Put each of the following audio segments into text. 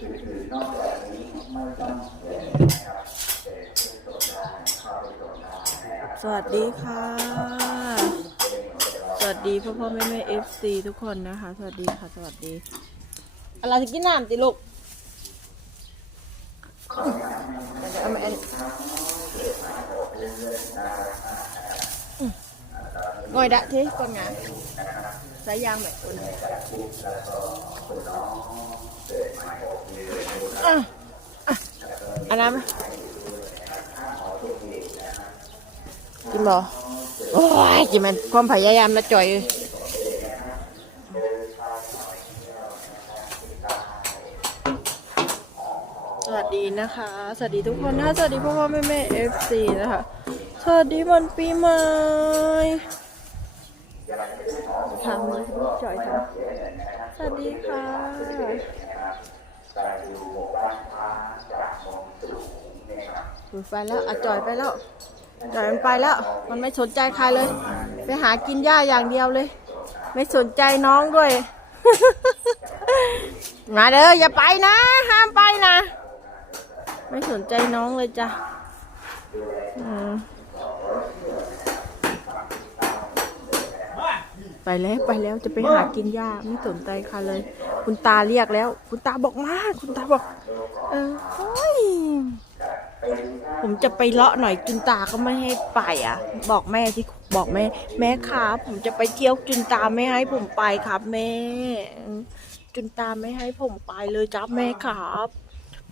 สวัสดีค่ะ สวัสดีพ่อพ่อแม่แม่เอฟซีทุกคนนะคะ สวัสดีค่ะ สวัสดีอะไรจะกินน้ำติลูกเอามาอันงอยดะทีก่อนงาสายยางแบบคนอะอะ อันนั้นกินบ่โอ้ยกินมันความพยายามนะจ่อยสวัสดีนะคะ สวัสดีทุกคนนะสวัสดีพ่อพ่อแม่แม่เอฟซีนะคะ สวัสดีวันปีใหม่ทำเลยจ่อยทำสวัสดีค่ะอุ๊ย ไปแล้วอะจ่อยไปแล้วจ่อยมันไปแล้ว มันไม่สนใจใครเลย ไปหากินหญ้าอย่างเดียวเลย ไม่สนใจน้องด้วย มาเด้ออย่าไปนะ ห้ามไปนะ ไม่สนใจน้องเลยจ้ะไปแล้วไปแล้วจะไปหากินหญ้าไม่สนใจใครเลย คุณตาเรียกแล้ว คุณตาบอกมา คุณตาบอก เออโอ้ย ผมจะไปเลาะหน่อยจุนตาก็ไม่ให้ไปอะ บอกแม่ที่บอกแม่ แม่ครับผมจะไปเที่ยวจุนตาไม่ให้ผมไปครับแม่ จุนตาไม่ให้ผมไปเลยจ้าแม่ครับ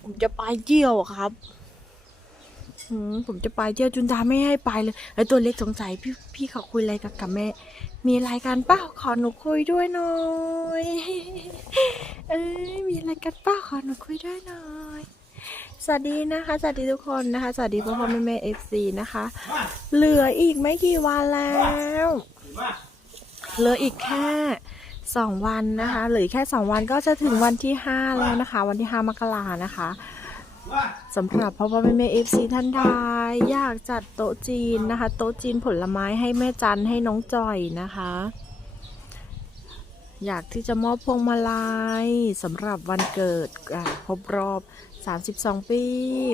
ผมจะไปเที่ยวครับผมจะไปเที่ยวจุนตาไม่ให้ไปเลยแล้ตัวเล็กสงสัยพี่พี่เขาคุยอะไรกับกับแม่ มีอะไรกันเปล่าขอหนูคุยด้วยหน่อยเอ้ยมีอะไรกันเปล่าขอหนูคุยด้วยหน่อยสวัสดีนะคะสวัสดีทุกคนนะคะสวัสดีพ่อพ่อแม่แม่เอฟซีนะคะ เหลืออีกไม่กี่วันแล้วเหลืออีกแค่สองวันนะคะเหลืออกแค่สองวันก็จะถึงวันที่ห้าแล้วนะคะ วันที่ห้ามกรานะคะ สำหรับพ่อพ่อแม่แม่เอฟซีท่านใดอยากจัดโต๊ะจีนนะคะ โต๊ะจีนผลไม้ให้แม่จันให้น้องจอยนะคะ อยากที่จะมอบพวงมาลัยสำหรับวันเกิดครบรอบ 32 ปี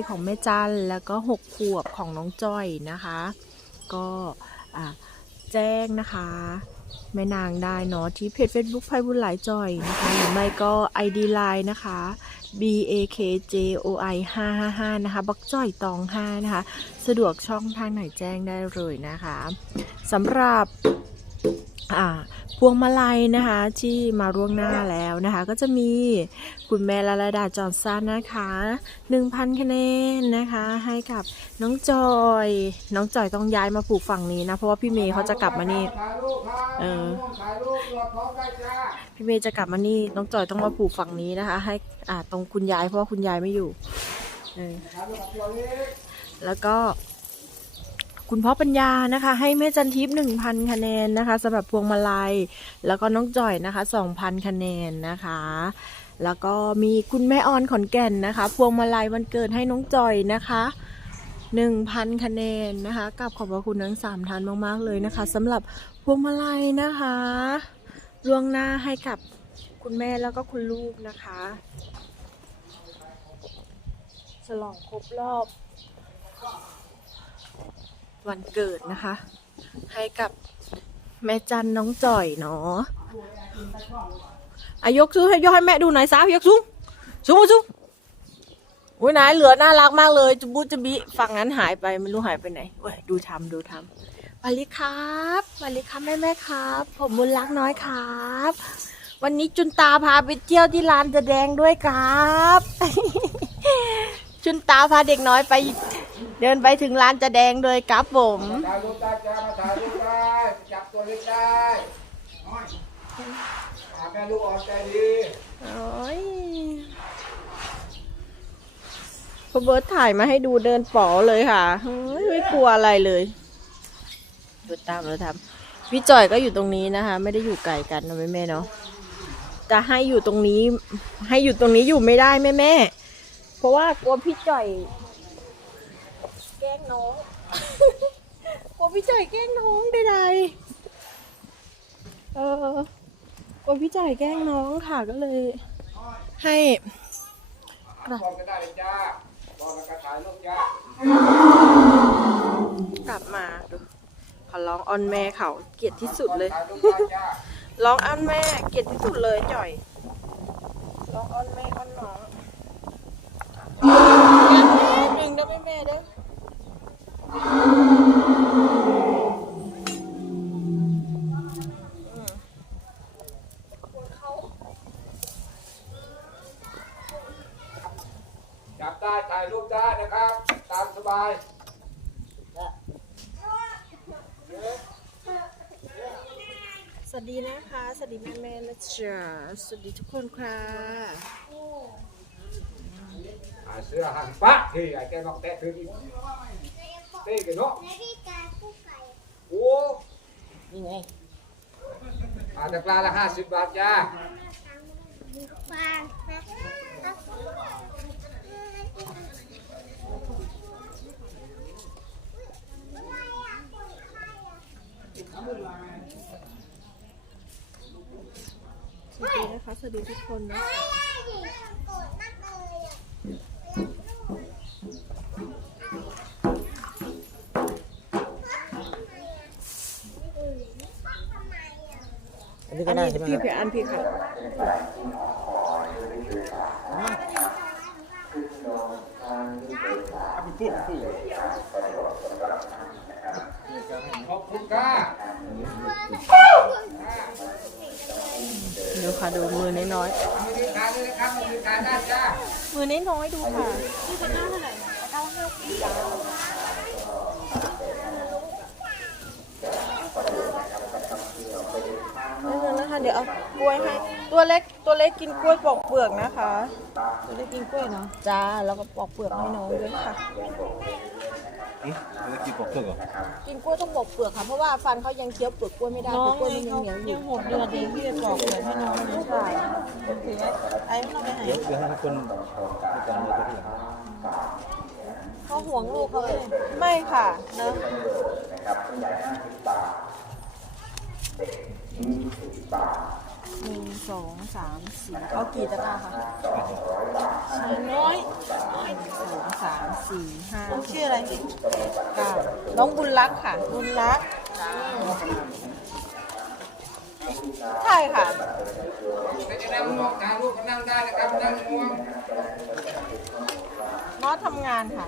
ของแม่จันแล้วก็ 6 ขวบของน้องจ้อยนะคะ ก็แจ้งนะคะ แม่นางได้เนาะที่เพจ Facebook ไพบุญหลายจอยนะคะหรือไม่ก็ ID Line นะคะ B A K J O I 555นะคะบักจอยตอง5นะคะ สะดวกช่องทางไหนแจ้งได้เลยนะคะสำหรับ พวงมาลัยนะคะที่มาร่วงหน้าแล้วนะคะ ก็จะมีคุณแม่ลาลาดาจอนซันนะคะ 1,000 คะแนนนะคะ ให้กับน้องจอย น้องจอยต้องย้ายมาปลูกฝั่งนี้นะ เพราะว่าพี่เมย์เขาจะกลับมานี่ถ่ายรูปครับเออถ่ายรูปรวมพร้อมกันจ้าพี่เมย์จะกลับมานี่น้องจอยต้องมาปลูกฝั่งนี้นะคะ ให้อ่าตรงคุณยายเพราะว่าคุณยายไม่อยู่เออถ่ายรูปกับตัวเล็กแล้วก็ คุณพ่อปัญญานะคะ ให้แม่จันทิพย์หนึ่งพันคะแนนนะคะสำหรับพวงมาลัย แล้วก็น้องจ่อยนะคะสองพันคะแนนนะคะ แล้วก็มีคุณแม่ออนขอนแก่นนะคะ พวงมาลัยวันเกิดให้น้องจ่อยนะคะหนึ่งพันคะแนนนะคะกับขอบพระคุณทั้งสามท่านมากๆเลยนะคะสำหรับพวงมาลัยนะคะล่วงหน้าให้กับคุณแม่แล้วก็คุณลูกนะคะ ฉลองครบรอบ วันเกิดนะคะ ให้กับแม่จันน้องจ่อยเนาะอายกซูให้ยกให้แม่ดูหน่อยสาวยกสูงสูงสูงอุ้ยนายเหลือน่ารักมากเลยจะบุจะบิฝั่งนั้นหายไปไม่รู้หายไปไหนเว้ยดูทำดูทำวันนี้ครับวันนี้ครับแม่แม่ครับ ผมบุญรักน้อยครับ วันนี้จุนตาพาไปเที่ยวที่ลานจะแดงด้วยครับ จุนตาพาเด็กน้อยไป เดินไปถึงร้านจะแดงเลยครับผม ถ่ายรูปได้จ้ามาถ่ายรูปได้จับตัวเล็กได้น้อยหาแม่ลูกอ่อนใจดีโอ้ยพอเบิร์ตถ่ายมาให้ดูเดินป๋อเลยค่ะเฮ้ยไม่กลัวอะไรเลยดูตามเราทำพี่จอยก็อยู่ตรงนี้นะคะ ไม่ได้อยู่ไกลกันนะแม่แม่ๆเนาะจะให้อยู่ตรงนี้ ให้อยู่ตรงนี้อยู่ไม่ได้แม่แม่ๆเพราะว่ากลัวพี่จอย ล้งน้องกลัวพี่จอยแกล้งน้องใดๆเออกลัวพี่จอยแกล้งน้องค่ะก็เลย ให้ครับบอกก็ได้เลยจ้าบอกแล้วก็ถ่ายรูปจ้ากลับมาดูเขาร้องออนแม่เขาเกลียดที่สุดเลยถ่ายรูปได้จ้าร้องออนแม่เกลียดที่สุดเลยจ่อยร้องออนแม่ออนน้องอย่าแม่ดึงได้ไหมแม่เด้อ จับได้ถ่ายรูปได้นะครับ ตามสบายสวัสดีนะคะ สวัสดีแม่แม่ๆนะจ๊ะสวัสดีทุกคนค่ะหาเสื้อหันปะที่ไอ้แกน้องแตะถืออีก เต้กันเนาะโอ้นี่ไงอาตะกร้าละห้าสิบบาทจ้าสวัสดีนะคะสวัสดีทุกคนนะ อันนี้พี่พี่อันพี่ค่ะขอบคุณค่ะดูค่ะดูมือน้อยมือถือถ่ายเลยนะครับมือถือถ่ายได้จ้าๆมือน้อยๆดูค่ะนี่เป็นหน้าเท่าไหร่เก้าห้าสิบนี่ เลยนะคะเดี๋ยวเอากล้วยให้ ตัวเล็กตัวเล็กกินกล้วยปอกเปลือกนะคะ ตัวเล็กกินกล้วยเนาะจ้าแล้วก็ปอกเปลือกให้น้องด้วยค่ะเอ๊ะแล้วกินปอกเปลือกเหรอกินกล้วยต้องปอกเปลือกค่ะเพราะว่าฟันเขายังเคี้ยวเปลือกกล้วยไม่ได้น้องเปลือกกล้วยไงมันยัเขางเหนียวอยัยู่งหกเดือนเองที่จะบอกเลยให้น้องเลยใช่ถือไว้ไอ้ไม่ต้องไปไหนเดี๋ยวเดี๋ยวให้ทุกคนให้การเลยก็ได้เขาห่วงลูกเขาเลยไม่ค่ะนะ หนึ่ง สองสามสี่เอากี่ตะกร้าคะสีน้อยสองสามสี่ห้าน้องชื่ออะไรเก้าน้องบุญรักค่ะ บุญรักใช่ค่ะถ้าจะนั่งง่วงถ่ายรูปก็นั่งได้นะครับนั่งง่วงน้อทำงานค่ะ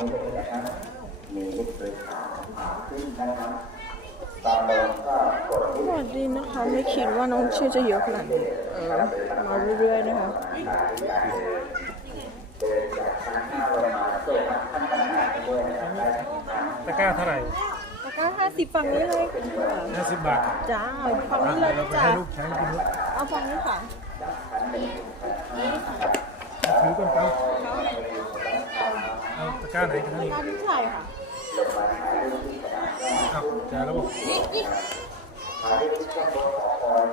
วกพวกนะครับบอกบอกด้วยนะครับบอกด้วยนะจ้าบอกแล้วบอกด้วยครับเอาประจำเลยสวัสดีนะคะ ไม่คิดว่าน้องชื่อจะเยอะขนาดนี้เออมาเรื่อยๆนะคะตะกร้าเท่าไหร่ตะกร้าห้าสิบฝั่งนี้เลยห้าสิบบาทจ้าฝั่งนี้เลยเราไปจ้าให้ลูกใช้กินลูกเอาฝั่งนี้ค่ะถือก่อนครับ เอาตะกร้าไหนกันนะตะกร้าที่ใช่ค่ะเอาจ่ายแล้วบอก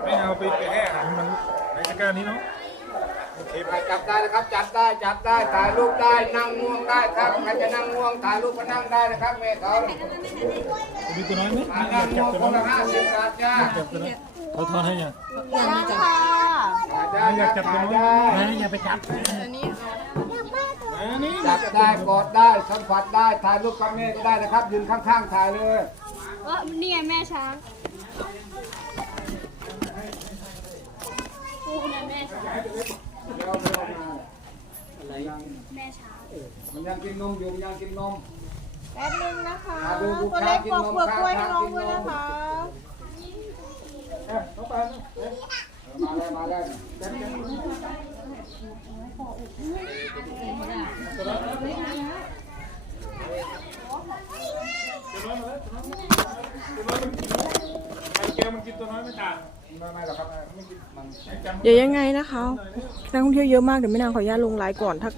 ไม่เอาไปไปให้อาหารมันในตะกร้านี้เนาะโอเคไปจับได้นะครับ จับได้จับได้ถ่ายรูปได้นั่งง่วงได้ครับใครจะนั่งง่วงถ่ายรูปก็นั่งได้นะครับแม่เขามีตัวน้อยไหมมาไม่อนั่ยางกจัง่บวงตัวคน้นอยละห้าสิบบาทจ้าจับตัวน้อยเขาทอนให้ยังยังค่ะได้อยากจับตัวน้อยไม่อย่าไปจับอันนี้อันนี้ จับได้กอดได้สัมผัสได้ถ่ายรูปกับแม่ก็ได้นะครับ ยืนข้างๆถ่ายเลยว่านี่ไงแม่ช้างกูนะแม่ช้างเดี๋ยวเดี๋ยวมาแม่ช้างมันยังกินนมอยู่มันยังกินนมแป๊บนึงนะคะอ่าดูดูตัวเล็กกินปอกนมเปลือกกล้วยครัให้บน้องกินด้วยนมนะคะเอ๊ะเข้าไปนะเอ๊ะมาเลยมาเลยเจ๊บแก้วมันกินตัวน้อยไม่ เดี๋ยวยังไงนะคะนักท่องเที่ยวเยอะมากเดี๋ยวแม่นางขออนุญาตลงไลฟ์ก่อนถ้า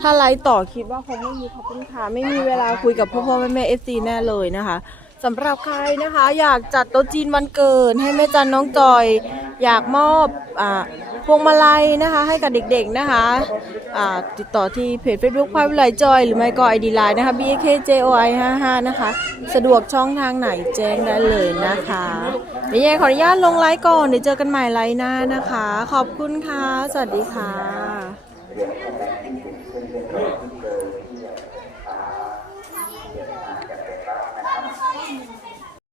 ถ้าไลฟ์ต่อคิดว่าคงไม่มีขอบคุณค่ะไม่มีเวลาคุยกับพ่อพ่อแม่แม่เอฟซีแน่เลยนะคะสำหรับใครนะคะ อยากจัดโต๊ะจีนวันเกิดให้แม่จันน้องจอย อยากมอบอ่า พวงมาลัยนะคะให้กับเด็กๆนะคะติดต่อที่เพจ Facebook พายวิไลจอย หรือไม่ก็ ID Line นะคะ b a k j o i 5 5นะคะ สะดวกช่องทางไหนแจ้งได้เลยนะคะเดี๋ยวยังไงขออนุญาตลงไลฟ์ก่อน เดี๋ยวเจอกันใหม่ไลฟ์หน้านะคะ ขอบคุณค่ะ สวัสดีค่ะ